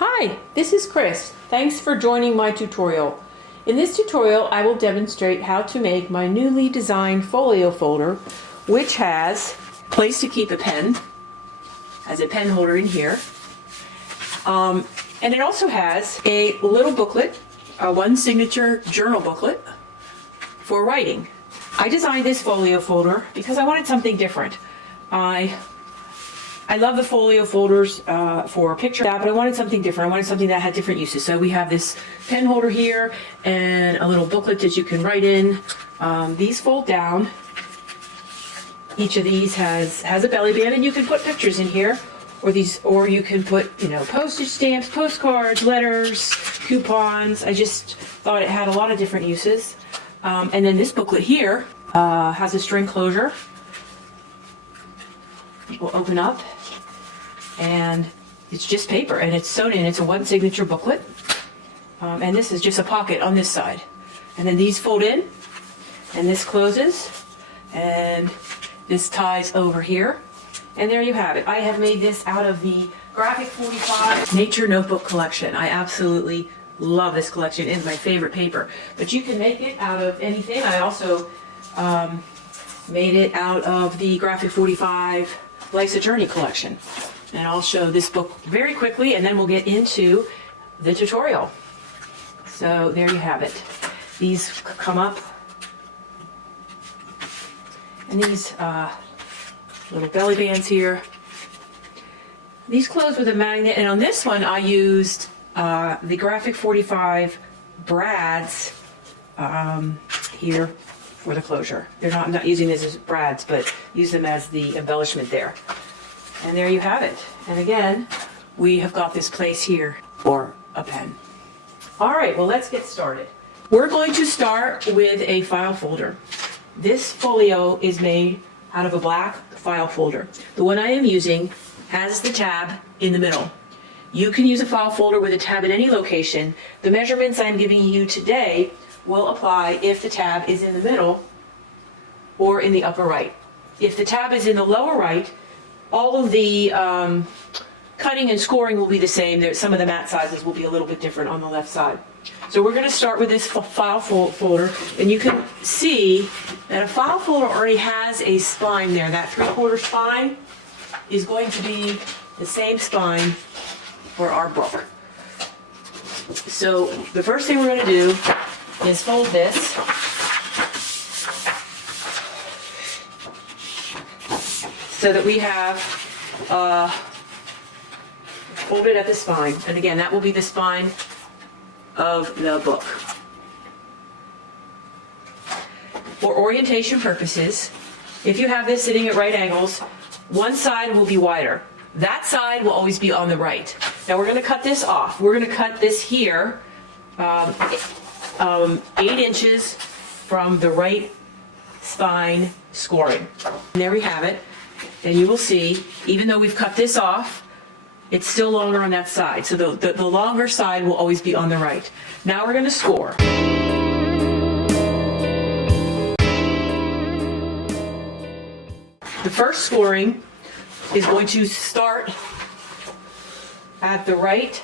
Hi, this is Chris. Thanks for joining my tutorial. In this tutorial, I will demonstrate how to make my newly designed folio folder, which has a place to keep a pen, has a pen holder in here, and it also has a little booklet, a one signature journal booklet for writing. I designed this folio folder because I wanted something different. I love the folio folders for picture, but I wanted something different. I wanted something that had different uses. So we have this pen holder here and a little booklet that you can write in. These fold down. Each of these has a belly band, and you can put pictures in here, or you can put postage stamps, postcards, letters, coupons. I just thought it had a lot of different uses. And then this booklet here has a string closure. It will open up, and it's just paper, and it's sewn in. It's a one signature booklet, and this is just a pocket on this side. And then these fold in, and this closes, and this ties over here. And there you have it. I have made this out of the Graphic 45 Nature Notebook Collection. I absolutely love this collection. It's my favorite paper. But you can make it out of anything. I also made it out of the Graphic 45 Life's a Journey collection. And I'll show this book very quickly, and then we'll get into the tutorial. So there you have it. These come up, and these little belly bands here. These close with a magnet, and on this one I used the Graphic 45 brads here for the closure. I'm not using this as brads, but use them as the embellishment there. And there you have it. And again, we have got this place here for a pen. All right, well, let's get started. We're going to start with a file folder. This folio is made out of a black file folder. The one I am using has the tab in the middle. You can use a file folder with a tab at any location. The measurements I'm giving you today will apply if the tab is in the middle or in the upper right. If the tab is in the lower right, all of the cutting and scoring will be the same. Some of the mat sizes will be a little bit different on the left side. So we're going to start with this file folder, and you can see that a file folder already has a spine there. That 3/4 spine is going to be the same spine for our book. So the first thing we're going to do is fold this so that we have folded at the spine. And again, that will be the spine of the book. For orientation purposes, if you have this sitting at right angles, one side will be wider. That side will always be on the right. Now we're going to cut this off. We're going to cut this here 8 inches from the right spine scoring. And there we have it. And you will see, even though we've cut this off, it's still longer on that side. So the longer side will always be on the right. Now we're going to score. The first scoring is going to start at the right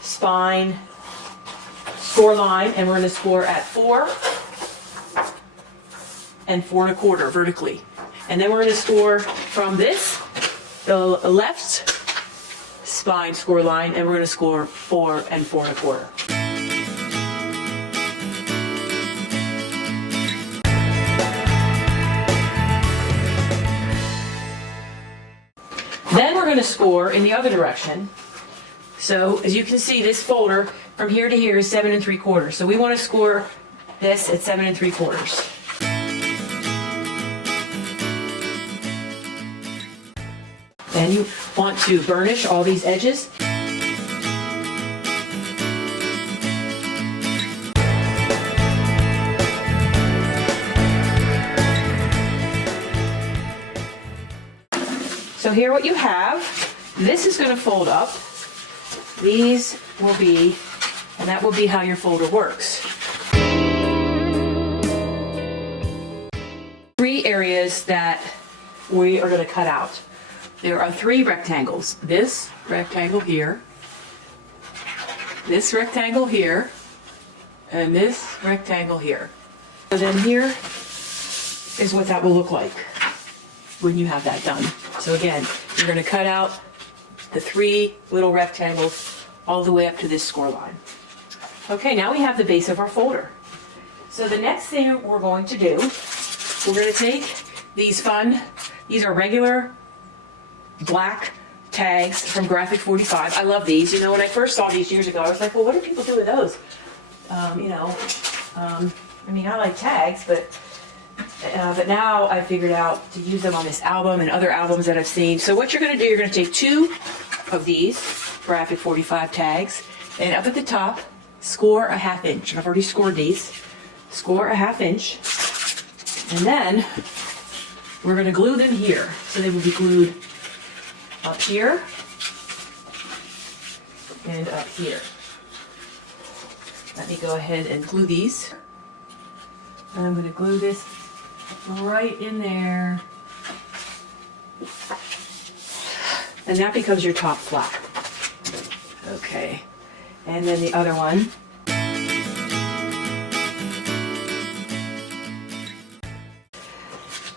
spine score line, and we're going to score at 4 and 4 1/4 vertically. And then we're going to score from this, the left spine score line, and we're going to score 4 and 4 1/4. Then we're going to score in the other direction. So as you can see, this folder from here to here is 7 3/4. So we want to score this at 7 3/4. Then you want to burnish all these edges. So here what you have, this is going to fold up. These will be, and that will be how your folder works. 3 areas that we are going to cut out. There are 3 rectangles. This rectangle here, this rectangle here, and this rectangle here. So then here is what that will look like when you have that done. So again, you're going to cut out the 3 little rectangles all the way up to this score line. Okay, now we have the base of our folder. So the next thing we're going to do, we're going to take these are regular black tags from Graphic 45. I love these. You know, when I first saw these years ago, I was like, well, what do people do with those? I mean, I like tags, but now I figured out to use them on this album and other albums that I've seen. So what you're going to do, you're going to take 2 of these Graphic 45 tags, and up at the top, score a 1/2 inch. I've already scored these. Score a 1/2 inch, and then we're going to glue them here. So they will be glued up here and up here. Let me go ahead and glue these. And I'm going to glue this right in there. And that becomes your top flap. Okay. And then the other one.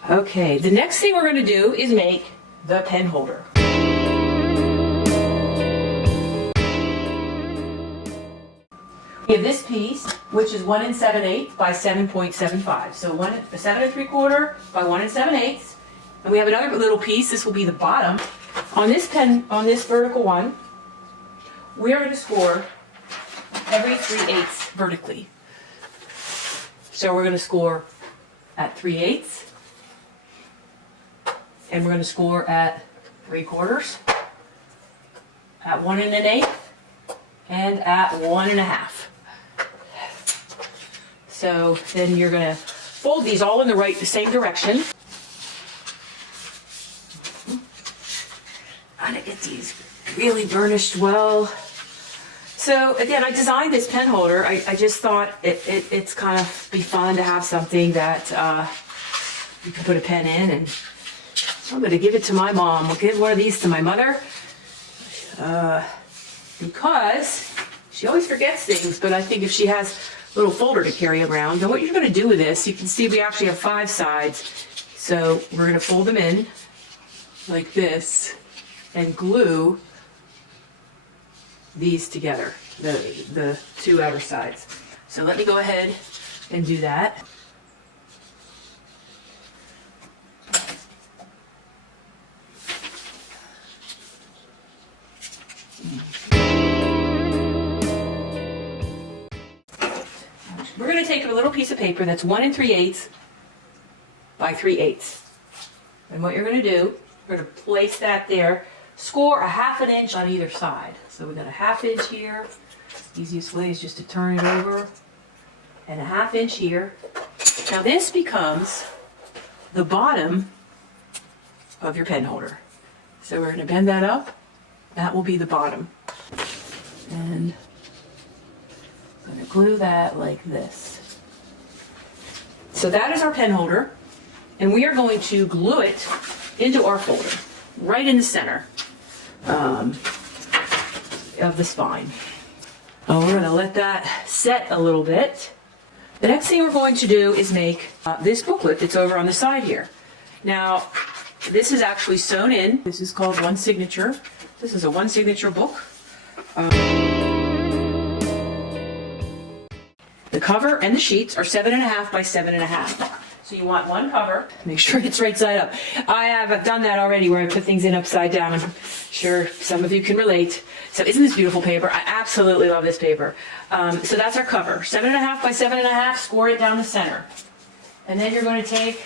Okay, the next thing we're going to do is make the pen holder. We have this piece, which is 1 7/8 by 7.75. So 7 3/4 by 1 7/8. And we have another little piece. This will be the bottom. On this vertical one, we are going to score every 3/8 vertically. So we're going to score at 3/8, and we're going to score at 3/4, at 1 1/8, and at 1 1/2. So then you're going to fold these all in the same direction. I'm going to get these really burnished well. So again, I designed this pen holder. I just thought it's kind of be fun to have something that you can put a pen in, and I'm going to give it to my mom. We'll give one of these to my mother because she always forgets things, but I think if she has a little folder to carry around, then what you're going to do with this, you can see we actually have 5 sides. So we're going to fold them in like this and glue these together, the 2 outer sides. So let me go ahead and do that. We're going to take a little piece of paper that's 1 3/8 by 3/8. And what you're going to do, we're going to place that there, score a 1/2 inch on either side. So we've got a 1/2 inch here. Easiest way is just to turn it over. And a 1/2 inch here. Now this becomes the bottom of your pen holder. So we're going to bend that up. That will be the bottom. And I'm going to glue that like this. So that is our pen holder. And we are going to glue it into our folder, right in the center of the spine. Oh, we're going to let that set a little bit. The next thing we're going to do is make this booklet that's over on the side here. Now, this is actually sewn in. This is called One Signature. This is a One Signature book. The cover and the sheets are 7.5 by 7.5. So you want one cover. Make sure it's right side up. I have done that already where I put things in upside down. I'm sure some of you can relate. So isn't this beautiful paper? I absolutely love this paper. So that's our cover. 7.5 by 7.5, score it down the center. And then you're going to take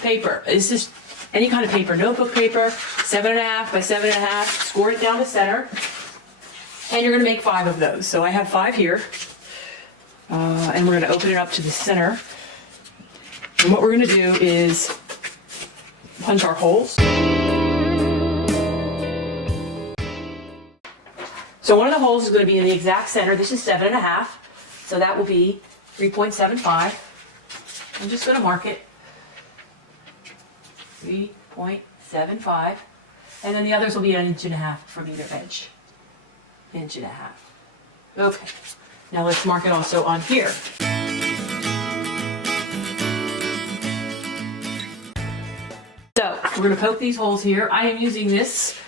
paper. This is any kind of paper, notebook paper, 7.5 by 7.5, score it down the center. And you're going to make 5 of those. So I have 5 here. And we're going to open it up to the center. And what we're going to do is punch our holes. So one of the holes is going to be in the exact center. This is 7.5, so that will be 3.75. I'm just going to mark it 3.75, and then the others will be 1.5 inches from either edge. inch and a half. Okay, now let's mark it also on here. So we're going to poke these holes here. I am using this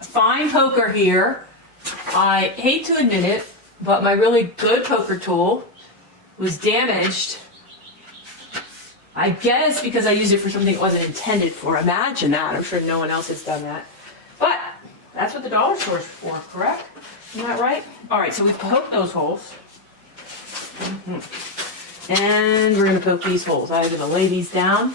fine poker here. I hate to admit it, but my really good poker tool was damaged. I guess because I used it for something it wasn't intended for. Imagine that. I'm sure no one else has done that. But that's what the dollar store's for, correct? Isn't that right? All right, so we've poked those holes. And we're going to poke these holes. I'm going to lay these down.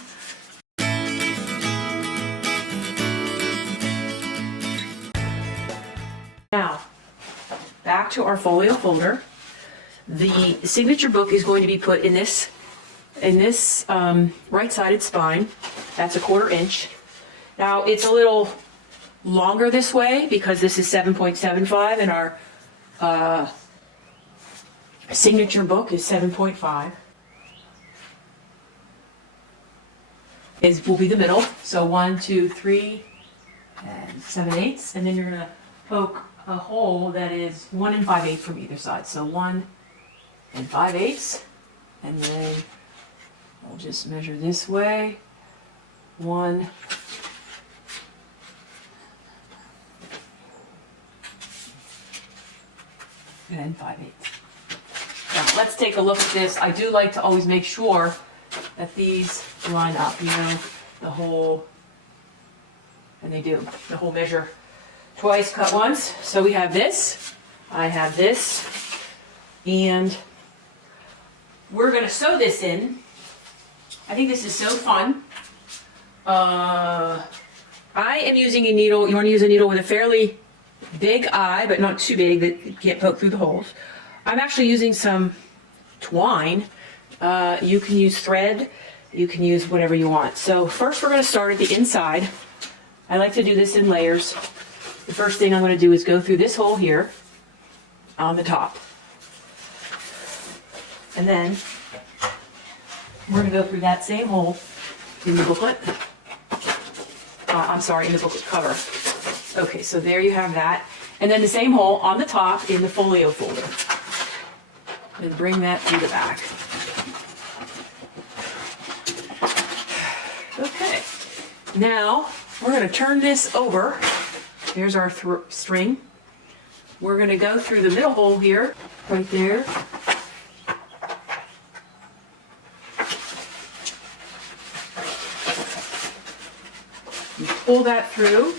Now, back to our folio folder. The signature book is going to be put in this right-sided spine. That's 1/4 inch. Now it's a little longer this way because this is 7.75 and our signature book is 7.5. Will be the middle. So 1, 2, 3, and 7/8, and then you're gonna poke a hole that is 1 5/8 from either side. So 1 5/8, and then we'll just measure this way. 1 5/8. Now let's take a look at this. I do like to always make sure that these line up, you know, the whole, and they do, the whole measure twice, cut once. So we have this, I have this, and we're going to sew this in. I think this is so fun. I am using a needle. You want to use a needle with a fairly big eye, but not too big that you can't poke through the holes. I'm actually using some twine. You can use thread. You can use whatever you want. So first we're going to start at the inside. I like to do this in layers. The first thing I'm going to do is go through this hole here on the top. And then we're going to go through that same hole in the booklet. I'm sorry, in the booklet cover. Okay, so there you have that. And then the same hole on the top in the folio folder. And bring that through the back. Okay, now we're going to turn this over. There's our string. We're going to go through the middle hole here, right there. You pull that through.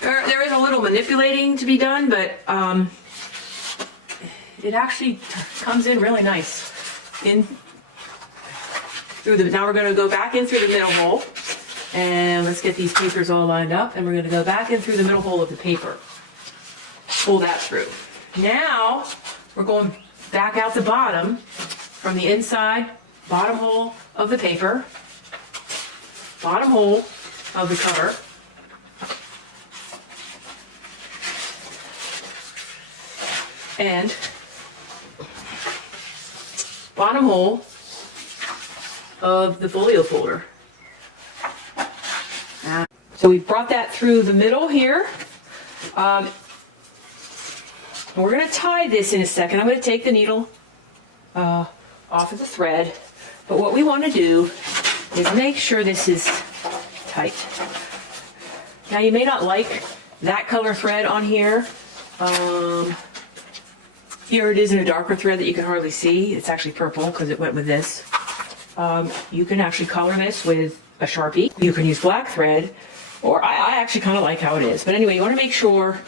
There is a little manipulating to be done, but it actually comes in really nice. Now we're going to go back in through the middle hole, and let's get these papers all lined up, and we're going to go back in through the middle hole of the paper. Pull that through. Now we're going back out the bottom from the inside, bottom hole of the paper, bottom hole of the cover. And bottom hole of the folio folder. So we brought that through the middle here. We're going to tie this in a second. I'm going to take the needle off of the thread. But what we want to do is make sure this is tight. Now you may not like that color thread on here. Here it is in a darker thread that you can hardly see. It's actually purple because it went with this. You can actually color this with a Sharpie. You can use black thread, or I actually kind of like how it is. But anyway, you want to make sure,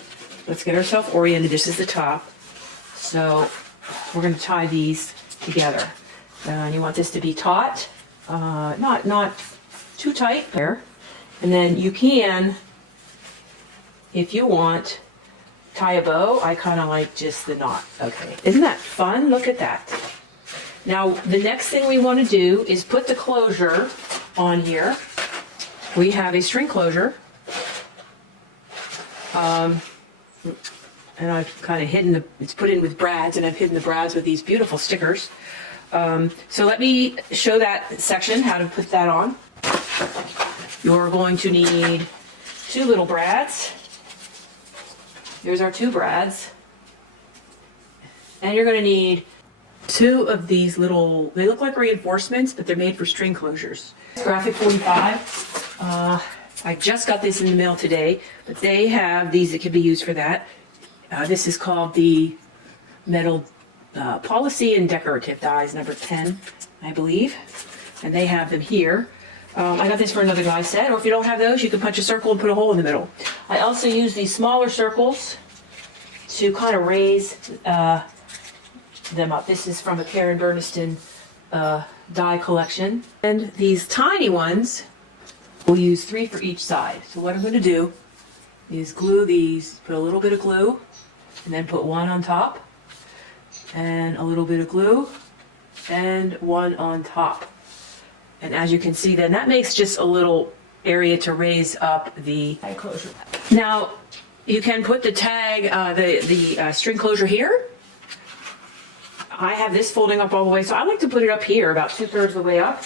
let's get ourselves oriented. This is the top. So we're going to tie these together. And you want this to be taut, not too tight there. And then you can, if you want, tie a bow. I kind of like just the knot. Okay, isn't that fun? Look at that. Now the next thing we want to do is put the closure on here. We have a string closure, and I've kind of hidden it's put in with brads, and I've hidden the brads with these beautiful stickers. So let me show that section, how to put that on. You're going to need 2 little brads. Here's our 2 brads. And you're going to need 2 of these little, they look like reinforcements, but they're made for string closures. Graphic 45. I just got this in the mail today, but they have these that can be used for that. This is called the Metal Policy and Decorative Dies, number 10, I believe. And they have them here. I got this for another die set, or if you don't have those, you can punch a circle and put a hole in the middle. I also use these smaller circles to kind of raise them up. This is from a Karen Burniston die collection. And these tiny ones, we'll use 3 for each side. So what I'm going to do is glue these, put a little bit of glue, and then put 1 on top, and a little bit of glue, and 1 on top. And as you can see, then that makes just a little area to raise up the tag closure. Now, you can put the tag, the string closure here. I have this folding up all the way, so I like to put it up here, about 2/3 of the way up.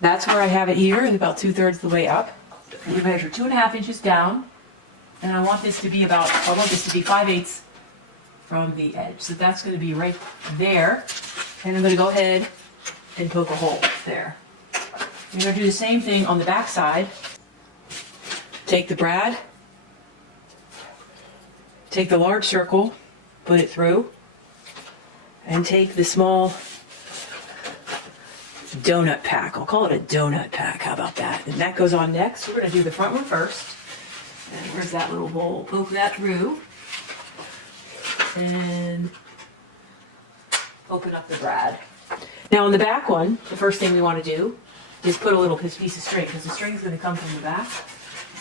That's where I have it here, and about 2/3 of the way up. You measure 2.5 inches down, and I want this to be 5/8 from the edge. So that's going to be right there, and I'm going to go ahead and poke a hole there. You're going to do the same thing on the back side. Take the brad, take the large circle, put it through, and take the small donut pack. I'll call it a donut pack. How about that? And that goes on next. We're going to do the front one first. And where's that little hole? Poke that through. And open up the brad. Now on the back one, the first thing we want to do is put a little piece of string, because the string is going to come from the back.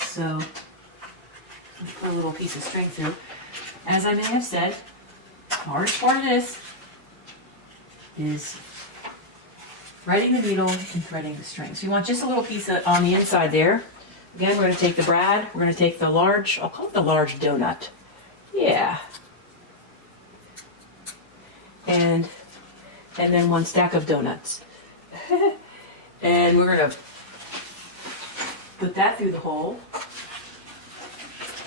So put a little piece of string through. As I may have said, the hardest part of this is threading the needle and threading the string. So you want just a little piece on the inside there. Again, we're going to take the brad, we're going to take the large, I'll call it the large donut. Yeah. And then 1 stack of donuts. And we're going to put that through the hole.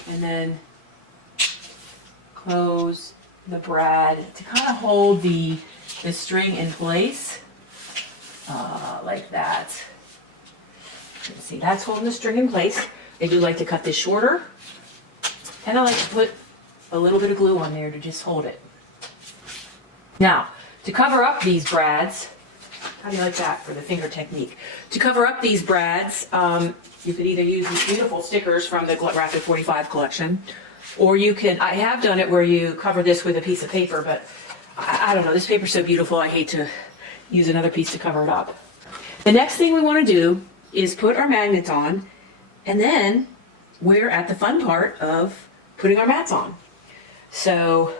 And then close the brad to kind of hold the string in place. Like that. You can see that's holding the string in place. I do like to cut this shorter. And I like to put a little bit of glue on there to just hold it. Now, to cover up these brads, how do you like that for the finger technique? To cover up these brads, you could either use these beautiful stickers from the Graphic 45 collection, or you can, I have done it where you cover this with a piece of paper, but I don't know, this paper's so beautiful I hate to use another piece to cover it up. The next thing we want to do is put our magnets on, and then we're at the fun part of putting our mats on. So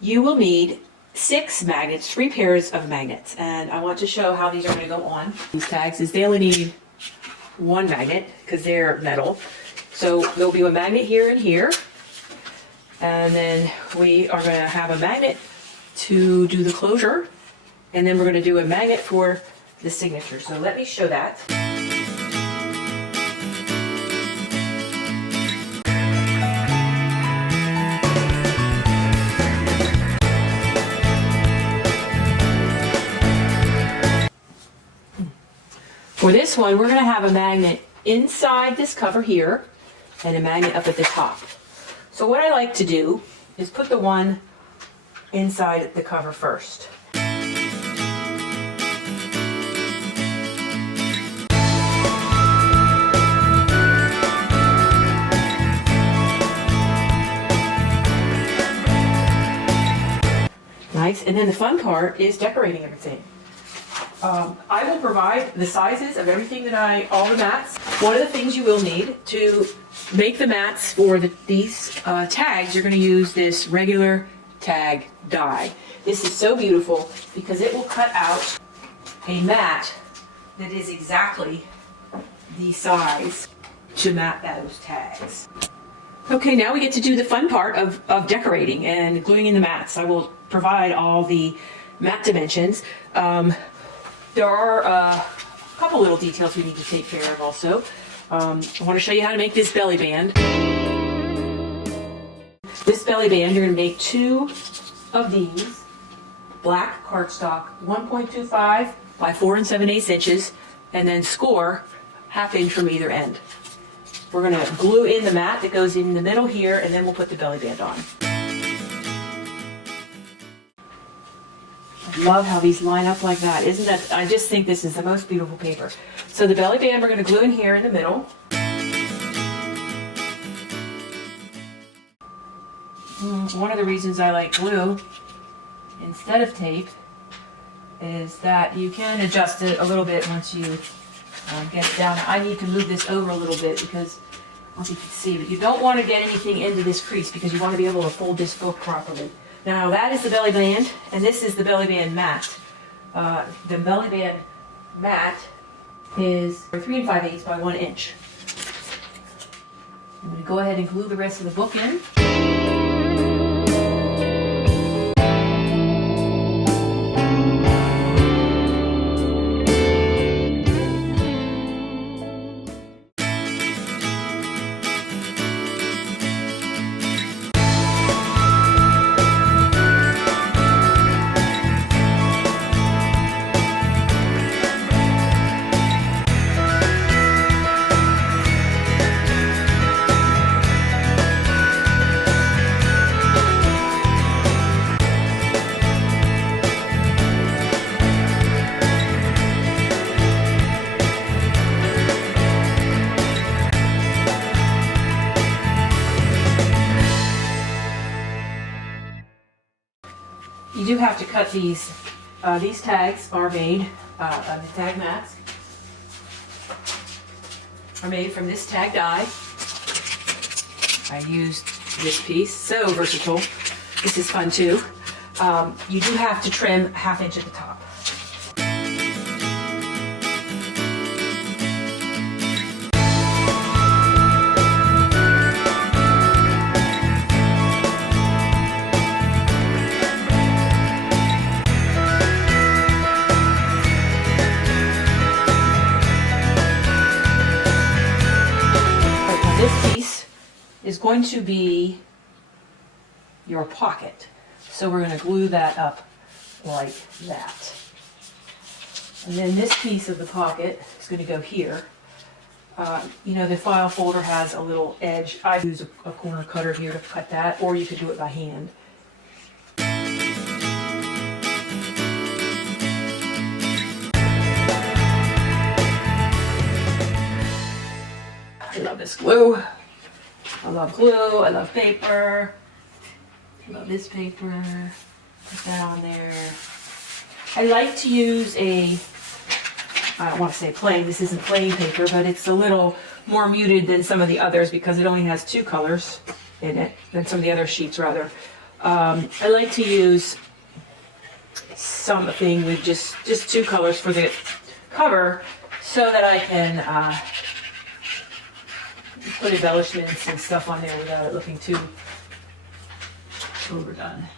you will need 6 magnets, 3 pairs of magnets, and I want to show how these are going to go on. These tags is they only need 1 magnet because they're metal. So there'll be a magnet here and here, and then we are going to have a magnet to do the closure, and then we're going to do a magnet for the signature. So let me show that. For this one, we're going to have a magnet inside this cover here and a magnet up at the top. So what I like to do is put the one inside the cover first. Nice, and then the fun part is decorating everything. I will provide the sizes of everything that all the mats. One of the things you will need to make the mats for these tags, you're going to use this regular tag die. This is so beautiful because it will cut out a mat that is exactly the size to mat those tags. Okay, now we get to do the fun part of decorating and gluing in the mats. I will provide all the mat dimensions. There are a couple little details we need to take care of also. I want to show you how to make this belly band. This belly band, you're going to make 2 of these, black cardstock, 1.25 by 4 7/8 inches, and then score 1/2 inch from either end. We're going to glue in the mat that goes in the middle here, and then we'll put the belly band on. I love how these line up like that. Isn't that, I just think this is the most beautiful paper. So the belly band we're going to glue in here in the middle. One of the reasons I like glue instead of tape is that you can adjust it a little bit once you get it down. I need to move this over a little bit because, I don't know if you can see, but you don't want to get anything into this crease because you want to be able to fold this book properly. Now that is the belly band, and this is the belly band mat. The belly band mat is 3 5/8 by 1 inch. I'm going to go ahead and glue the rest of the book in. You do have to cut these. These tags are made, the tag mats are made from this tag die. I used this piece, so versatile. This is fun too. You do have to trim 1/2 inch at the top. This piece is going to be your pocket. So we're going to glue that up like that. And then this piece of the pocket is going to go here. You know, the file folder has a little edge. I use a corner cutter here to cut that, or you could do it by hand. I love this glue. I love glue. I love paper. I love this paper. Put that on there. I like to use a, I don't want to say plain, this isn't plain paper, but it's a little more muted than some of the others because it only has 2 colors in it, than some of the other sheets rather. I like to use something with just 2 colors for the cover so that I can put embellishments and stuff on there without it looking too overdone.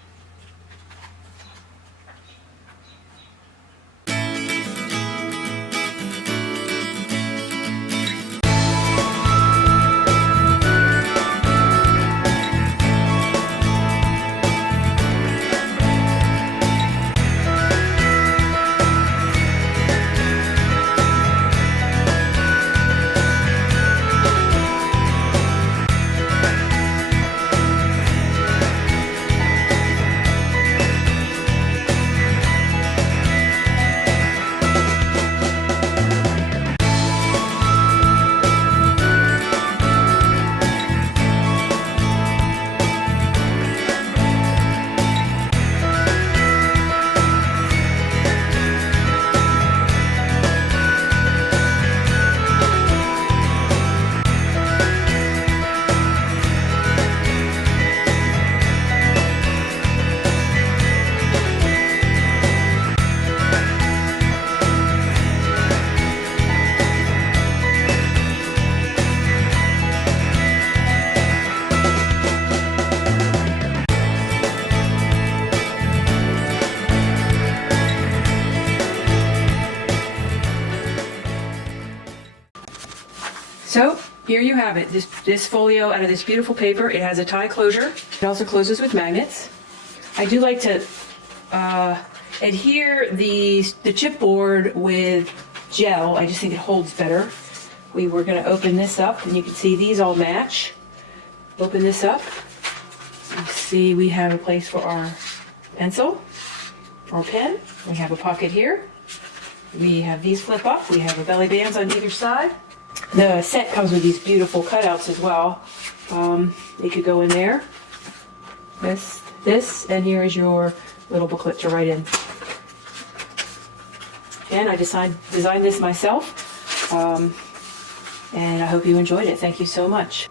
So here you have it. This folio out of this beautiful paper. It has a tie closure. It also closes with magnets. I do like to adhere the chipboard with gel. I just think it holds better. We were going to open this up, and you can see these all match. Open this up. You see we have a place for our pencil or pen. We have a pocket here. We have these flip up. We have a belly bands on either side. The set comes with these beautiful cutouts as well. They could go in there. This, and here is your little booklet to write in. And I designed this myself, and I hope you enjoyed it. Thank you so much.